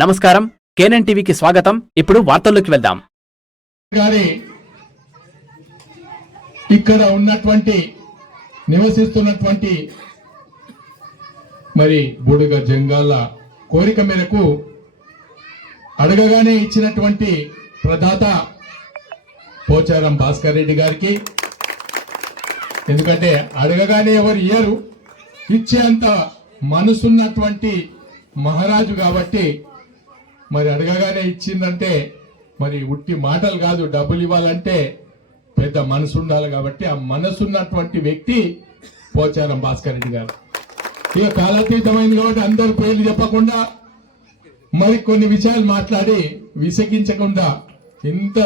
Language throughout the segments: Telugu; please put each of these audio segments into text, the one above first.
నమస్కారం. కేనన్ టీవీకి స్వాగతం. ఇప్పుడు వార్తల్లోకి వెళ్దాం. కానీ ఇక్కడ ఉన్నటువంటి నివసిస్తున్నటువంటి మరి బుడుగ జంగాల కోరిక మేరకు అడగగానే ఇచ్చినటువంటి ప్రదాత పోచారం భాస్కర్ రెడ్డి గారికి. ఎందుకంటే అడగగానే ఎవరు ఇయ్యరు. ఇచ్చేంత మనసున్నటువంటి మహారాజు కాబట్టి మరి అడగగానే ఇచ్చిందంటే మరి ఉట్టి మాటలు కాదు డబ్బులు ఇవ్వాలంటే పెద్ద మనసు ఉండాలి కాబట్టి ఆ మనసు ఉన్నటువంటి వ్యక్తి పోచారం భాస్కర్ రెడ్డి గారు. ఇక కాలాతీతమైంది కాబట్టి అందరు పేర్లు చెప్పకుండా మరి కొన్ని విషయాలు మాట్లాడి విసగించకుండా ఇంత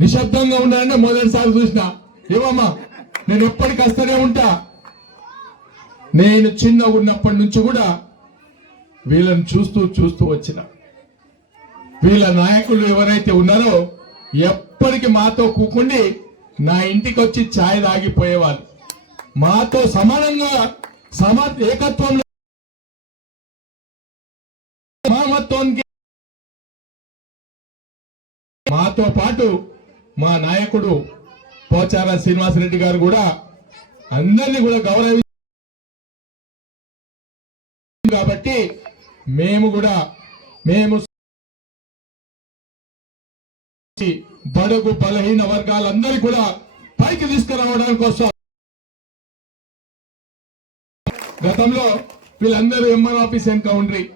నిశ్శబ్దంగా ఉన్నానంటే మొదటిసారి చూసిన. ఏమమ్మా నేను ఎప్పటికి వస్తూనే ఉంటా. నేను చిన్న ఉన్నప్పటి నుంచి కూడా వీళ్ళని చూస్తూ చూస్తూ వచ్చిన. వీళ్ళ నాయకులు ఎవరైతే ఉన్నారో ఎప్పటికి మాతో కూకుండి నా ఇంటికి వచ్చి ఛాయ్ తాగిపోయేవాళ్ళు. మాతో సమానంగా సమా ఏకత్వంలో సమానత్వానికి మాతో పాటు మా నాయకుడు పోచార శ్రీనివాసరెడ్డి గారు కూడా అందరినీ కూడా గౌరవి కాబట్టి మేము కూడా మేము బడుగు బలహీన వర్గాలందరి కూడా పైకి తీసుకురావడం కోసం గతంలో వీళ్ళందరూ ఎంఆర్ ఆఫీస్ వెనుక ఉండ్రి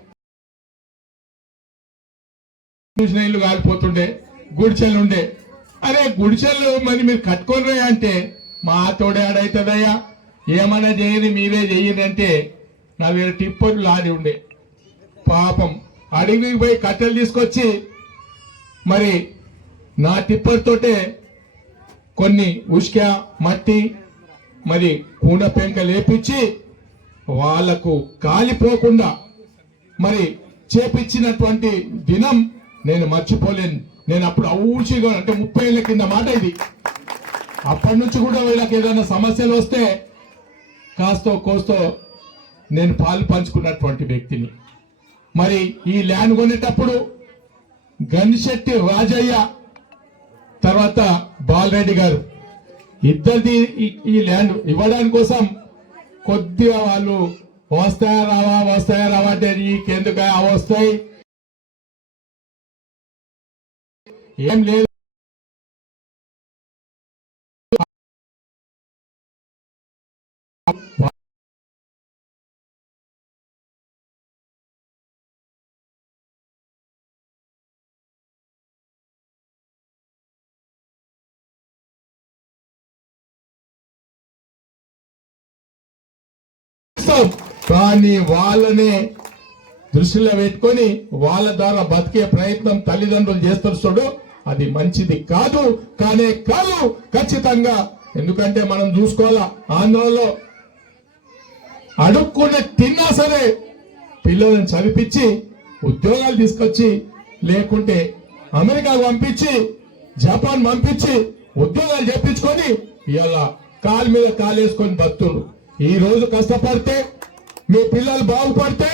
కాలిపోతుండే గుడిచెలు ఉండే. అరే గుడిచెలు మరి మీరు కట్టుకోనరే అంటే మా తోడే ఏమైనా చేయని మీరే చేయని అంటే నా వేరే టిప్పర్లు లారీ ఉండే. పాపం. అడవి పోయి కట్టెలు తీసుకొచ్చి మరి నా టిప్పర్ తోటే కొన్ని ఉష్క మట్టి మరి కూడ పెంక లేపించి వాళ్ళకు కాలిపోకుండా మరి చేపించినటువంటి దినం నేను మర్చిపోలేను. నేను అప్పుడు ఔషిగా అంటే ముప్పై ఏళ్ళ కింద మాట ఇది. అప్పటి నుంచి కూడా వీళ్ళకి ఏదైనా సమస్యలు వస్తే కాస్తో కోస్తో నేను పాలు పంచుకున్నటువంటి వ్యక్తిని. మరి ఈ ల్యాండ్ కొనేటప్పుడు గనిశెట్టి రాజయ్య తర్వాత బాలరెడ్డి గారు. ఇద్దరిది ఈ- ల్యాండ్ ఇవ్వడానికి కోసం కొద్దిగా వాళ్ళు వస్తాయా రావా వస్తాయా రావా అంటే నీకెందుకు వస్తాయి ఏం లేదు. చేస్తాం. కానీ వాళ్ళనే దృష్టిలో పెట్టుకొని వాళ్ళ ద్వారా బతికే ప్రయత్నం తల్లిదండ్రులు చేస్తారు చూడు. అది మంచిది కాదు కానే కాదు ఖచ్చితంగా. ఎందుకంటే మనం చూసుకోవాలా ఆంధ్రలో అడుక్కునే తిన్నా సరే పిల్లలను చదివించి ఉద్యోగాలు తీసుకొచ్చి లేకుంటే అమెరికా పంపించి జపాన్ పంపించి ఉద్యోగాలు చేపించుకొని ఇలా కాలు మీద కాలేసుకొని బతులు ఈ రోజు కష్టపడితే మీ పిల్లలు బాగుపడితే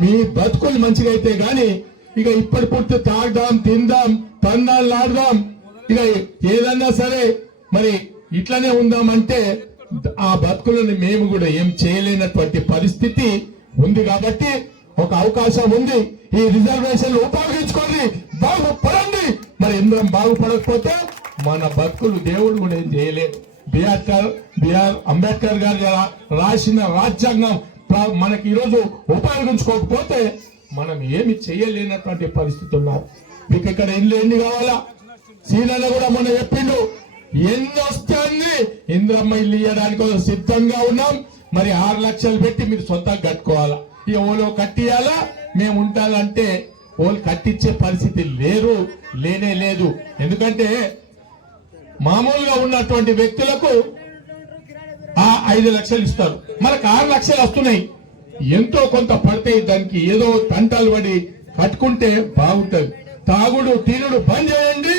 మీ బతుకులు మంచిగా అయితే గాని ఇక ఇప్పటి పుట్టి తాగుదాం తిందాం పన్నాళ్ళు ఆడదాం ఇక ఏదన్నా సరే మరి ఇట్లనే ఉందామంటే ఆ బతుకులను మేము కూడా ఏం చేయలేనటువంటి పరిస్థితి ఉంది కాబట్టి ఒక అవకాశం ఉంది. ఈ రిజర్వేషన్లు ఉపయోగించుకోండి బాగుపడండి. మరి ఇంద్రం బాగుపడకపోతే మన బతుకులు దేవుడు కూడా ఏం చేయలేదు. బిఆర్ బిఆర్ అంబేద్కర్ గారు రాసిన రాజ్యాంగం మనకి ఈరోజు ఉపయోగించుకోకపోతే మనం ఏమి చేయలేనటువంటి పరిస్థితి ఉన్నారు. మీకు ఇక్కడ ఇల్లు ఎన్ని కావాలా? సీనన్న కూడా మొన్న చెప్పిండు ఎన్ని వస్తుంది ఇంద్రమ్మ ఇల్లు ఇవ్వడానికి కోసం సిద్ధంగా ఉన్నాం. మరి ఆరు లక్షలు పెట్టి మీరు సొంతంగా కట్టుకోవాలా? ఇక ఓలో కట్టియాలా? మేము ఉండాలంటే ఓళ్ళు కట్టించే పరిస్థితి లేరు లేనే లేదు. ఎందుకంటే మామూలుగా ఉన్నటువంటి వ్యక్తులకు ఆ ఐదు లక్షలు ఇస్తారు. మనకు ఆరు లక్షలు వస్తున్నాయి. ఎంతో కొంత పడితే దానికి ఏదో తంటాలు పడి కట్టుకుంటే బాగుంటది. తాగుడు తినుడు బంద్ చేయండి.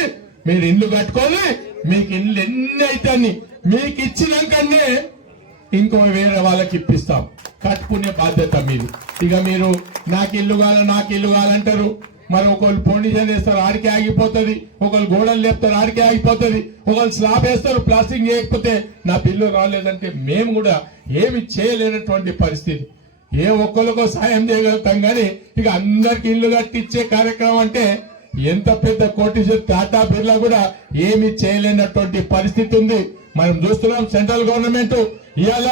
మీరు ఇల్లు కట్టుకొని మీకు ఇల్లు ఎన్ని అయితే మీకు ఇచ్చినాకనే ఇంకో వేరే వాళ్ళకి ఇప్పిస్తాం. కట్టుకునే బాధ్యత మీరు ఇక మీరు నాకు ఇల్లు కావాలి నాకు ఇల్లు కావాలంటారు. మరి ఒకళ్ళు పొండిషన్ వేస్తారు ఆడికే ఆగిపోతుంది. ఒకళ్ళు గోడలు లేపుతారు ఆడికే ఆగిపోతుంది. ఒకళ్ళు స్లాబ్ వేస్తారు ప్లాస్టింగ్ చేయకపోతే నా బిల్లు రాలేదంటే మేము కూడా ఏమి చేయలేనటువంటి పరిస్థితి. ఏ ఒక్కరికో సాయం చేయగలుగుతాం కానీ ఇక అందరికి ఇల్లు కట్టించే కార్యక్రమం అంటే ఎంత పెద్ద కోటీశ్వర్ టాటా బిర్లా కూడా ఏమి చేయలేనటువంటి పరిస్థితి ఉంది. మనం చూస్తున్నాం సెంట్రల్ గవర్నమెంట్ ఇవాళ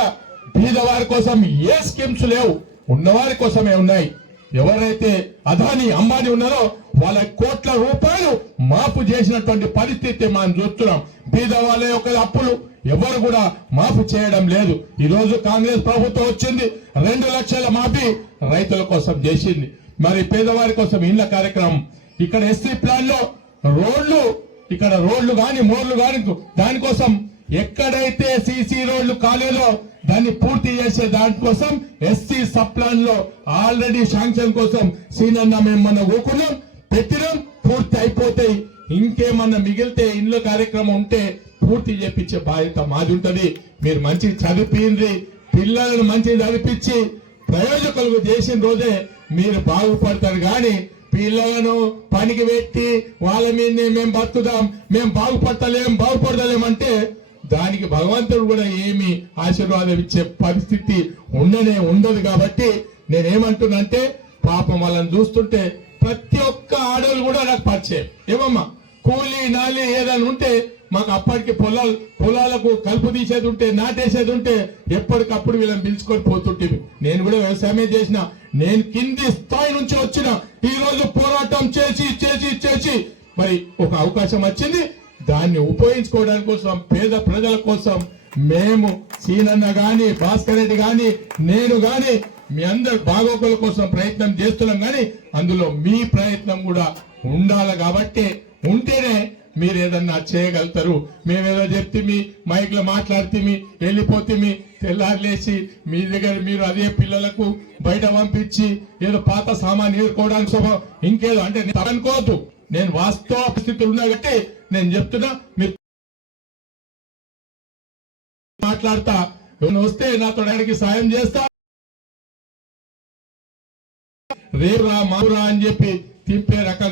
బీదవారి కోసం ఏ స్కీమ్స్ లేవు. ఉన్నవారి కోసమే ఉన్నాయి. ఎవరైతే అదాని అంబానీ ఉన్నారో వాళ్ళ కోట్ల రూపాయలు మాపు చేసినటువంటి పరిస్థితి మనం చూస్తున్నాం. బీద వాళ్ళ యొక్క అప్పులు ఎవరు కూడా మాపు చేయడం లేదు. ఈ రోజు కాంగ్రెస్ ప్రభుత్వం వచ్చింది రెండు లక్షల మాఫీ రైతుల కోసం చేసింది. మరి పేదవారి కోసం ఇళ్ళ కార్యక్రమం. ఇక్కడ ఎస్సీ ప్లాన్లో రోడ్లు ఇక్కడ రోడ్లు కానీ మోర్లు కానీ దానికోసం ఎక్కడైతే సీసీ రోడ్లు కాలేదో దాన్ని పూర్తి చేసే దానికోసం ఎస్సీ సప్లాన్లో ఆల్రెడీ శాంక్షన్ కోసం సీనన్న మేము మన ఊకున్నాం పెట్టినాం పూర్తి అయిపోతాయి ఇంకేమన్నా మిగిలితే ఇండ్ల కార్యక్రమం ఉంటే పూర్తి చేపించే బాధ్యత మాది ఉంటుంది. మీరు మంచి చదివింది పిల్లలను మంచి చదివించి ప్రయోజకులకు చేసిన రోజే మీరు బాగుపడతారు. కానీ పిల్లలను పనికి పెట్టి వాళ్ళ మీదనే మేము బతుకుదాం మేము బాగుపడతలేం బాగుపడతలేమంటే దానికి భగవంతుడు కూడా ఏమి ఆశీర్వాదం ఇచ్చే పరిస్థితి ఉండనే ఉండదు కాబట్టి నేనేమంటున్నంటే పాపం వాళ్ళని చూస్తుంటే ప్రతి ఒక్క ఆడవాళ్ళు కూడా నాకు పరిచయం. ఏమమ్మా? కూలీ నాలి ఏదైనా ఉంటే మాకు అప్పటికి పొలాలు పొలాలకు కలుపు తీసేది ఉంటే నాటేసేది ఉంటే ఎప్పటికప్పుడు వీళ్ళని పిలుచుకొని పోతుంటే నేను కూడా వ్యవసాయమే చేసిన. నేను కింది స్థాయి నుంచి వచ్చిన. ఈ రోజు పోరాటం చేసి చేసి చేసి మరి ఒక అవకాశం వచ్చింది. దాన్ని ఉపయోగించుకోవడానికి కోసం పేద ప్రజల కోసం మేము సీనన్న గాని భాస్కర్ రెడ్డి గాని నేను గాని మీ అందరు బాగోగుల కోసం ప్రయత్నం చేస్తున్నాం కానీ అందులో మీ ప్రయత్నం కూడా ఉండాలి కాబట్టి ఉంటేనే మీరు ఏదన్నా చేయగలుగుతారు. మేమేదో చెప్తిమి మైక్లో మైక్ వెళ్ళిపోతిమి మాట్లాడితే మీ తెల్లారులేసి మీ దగ్గర మీరు అదే పిల్లలకు బయట పంపించి ఏదో పాత సామాన్ ఏరుకోవడానికి శుభం ఇంకేదో అంటే నేను అనుకోవద్దు నేను వాస్తవ పరిస్థితులు ఉన్నా కాబట్టి నేను చెప్తున్నా మీరు మాట్లాడతా. వస్తే నాతో ఆయనకి సాయం చేస్తా. రేరా రా మావురా అని చెప్పి తిప్పే రకం